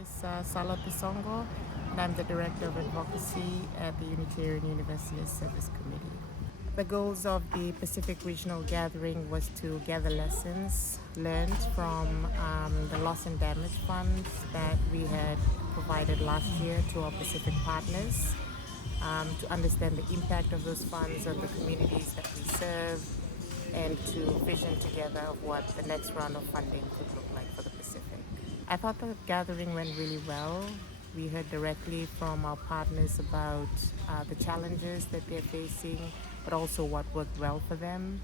is Salote Soqo, and I'm the Director of Advocacy at the Unitarian Universalist Service Committee. The goals of the Pacific Regional Gathering was to gather lessons learned from the loss and damage funds that we had provided last year to our Pacific partners, to understand the impact of those funds on the communities that we serve, and to vision together of what the next round of funding could look like for the Pacific. I thought the gathering went really well. We heard directly from our partners about the challenges that they're facing, but also what worked well for them.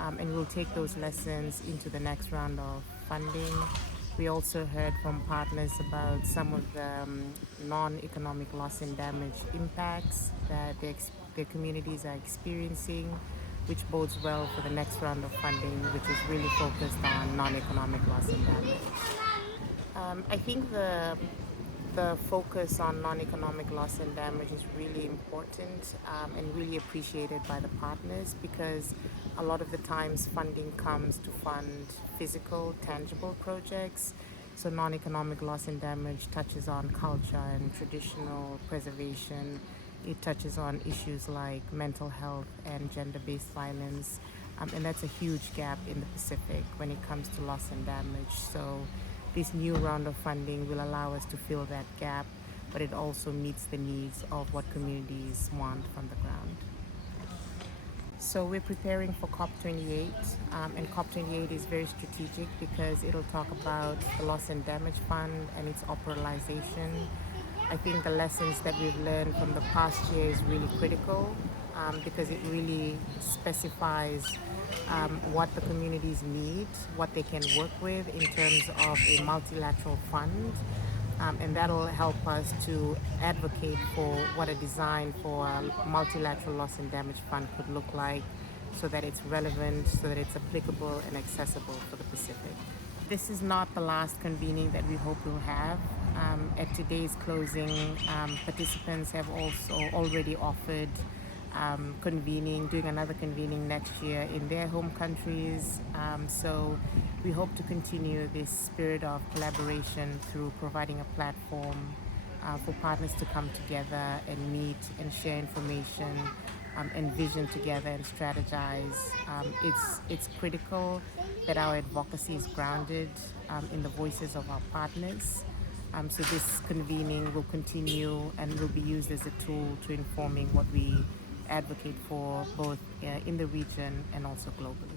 And we'll take those lessons into the next round of funding. We also heard from partners about some of the non-economic loss and damage impacts that their communities are experiencing, which bodes well for the next round of funding, which is really focused on non-economic loss and damage. I think the focus on non-economic loss and damage is really important and really appreciated by the partners, because a lot of the times funding comes to fund physical, tangible projects. So non-economic loss and damage touches on culture and traditional preservation. It touches on issues like mental health and gender-based violence. And that's a huge gap in the Pacific when it comes to loss and damage. So this new round of funding will allow us to fill that gap, but it also meets the needs of what communities want from the ground. So we're preparing for COP28, and COP28 is very strategic because it'll talk about the Loss and Damage Fund and its operationalization. I think the lessons that we've learned from the past year is really critical, because it really specifies what the communities need, what they can work with in terms of a multilateral fund, and that'll help us to advocate for what a design for a multilateral loss and damage fund could look like, so that it's relevant, so that it's applicable and accessible for the Pacific. This is not the last convening that we hope we'll have. At today's closing, participants have also already offered doing another convening next year in their home countries. So we hope to continue this spirit of collaboration through providing a platform for partners to come together and meet and share information and vision together and strategize. It's critical that our advocacy is grounded in the voices of our partners. So this convening will continue and will be used as a tool to informing what we advocate for, both in the region and also globally.